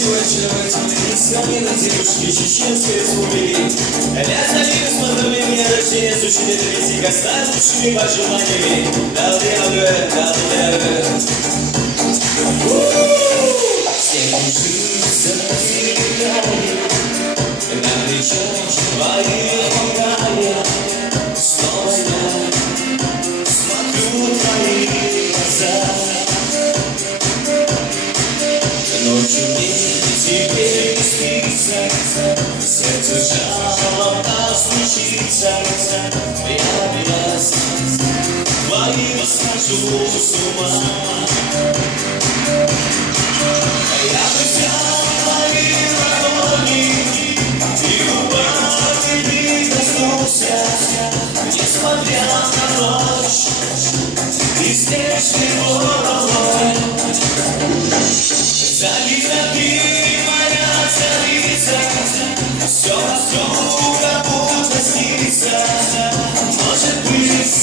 красивая, очаровательная, несравненная девушки Чеченской республики. Лязали с мозгами мне рождения, с учителями стиха, с лучшими пожеланиями. Все кружится мигами, на плечах твои руками. Снова я смотрю твои глаза. Ночью мне теперь не спится, сердце жалобно стучится. Я без твоих схожу с ума. Я бы взял твои ладони и губами прикоснулся, несмотря на ночь и снежный волной. Залита ты, моя царица, все вокруг как будто снится. Может быть,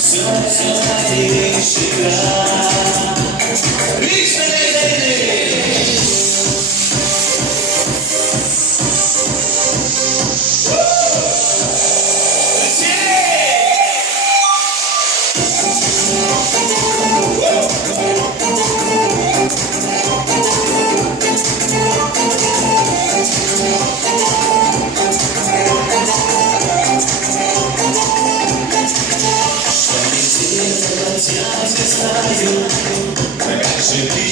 все это лишь игра. Я не знаю, как же ты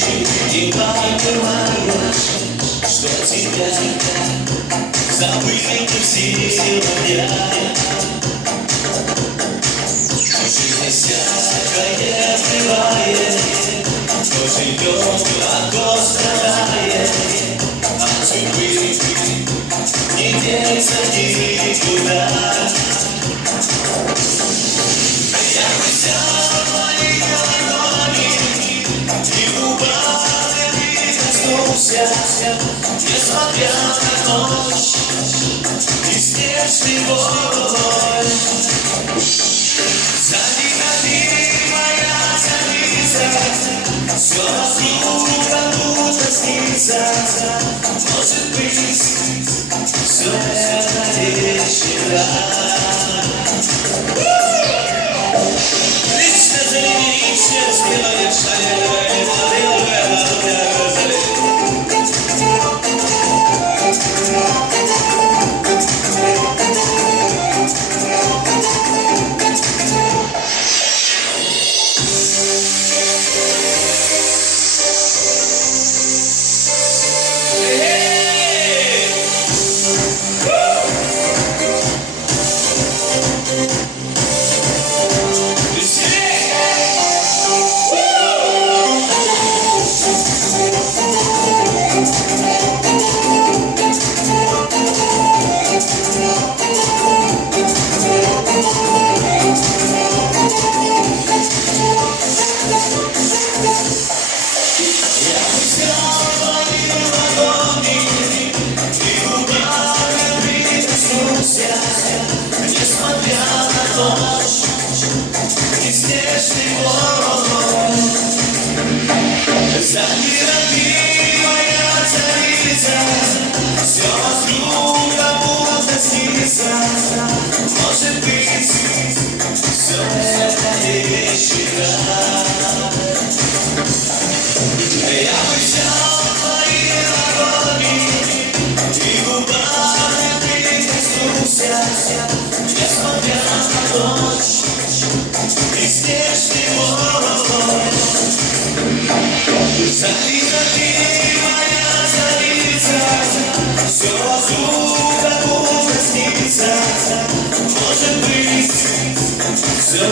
не понимаешь, что тебя забыть не в силах. Жизнь всякое бывает, кто живет, а кто страдает. От судьбы не деться никуда. Я бы взял твои ладони и губами прикоснулся, несмотря на ночь и снежный волной. Залита ты, моя царица, все вокруг как будто снится. Может быть, все это лишь игра. Несмотря на ночь и снежный волной. Залита ты, моя царица, все вокруг как будто снится. Может быть, все это лишь игра. Я бы взял твои ладони и губами прикоснулся, несмотря на ночь и снежный волной. Залита ты, моя царица, все вокруг как будто снится. Может быть, все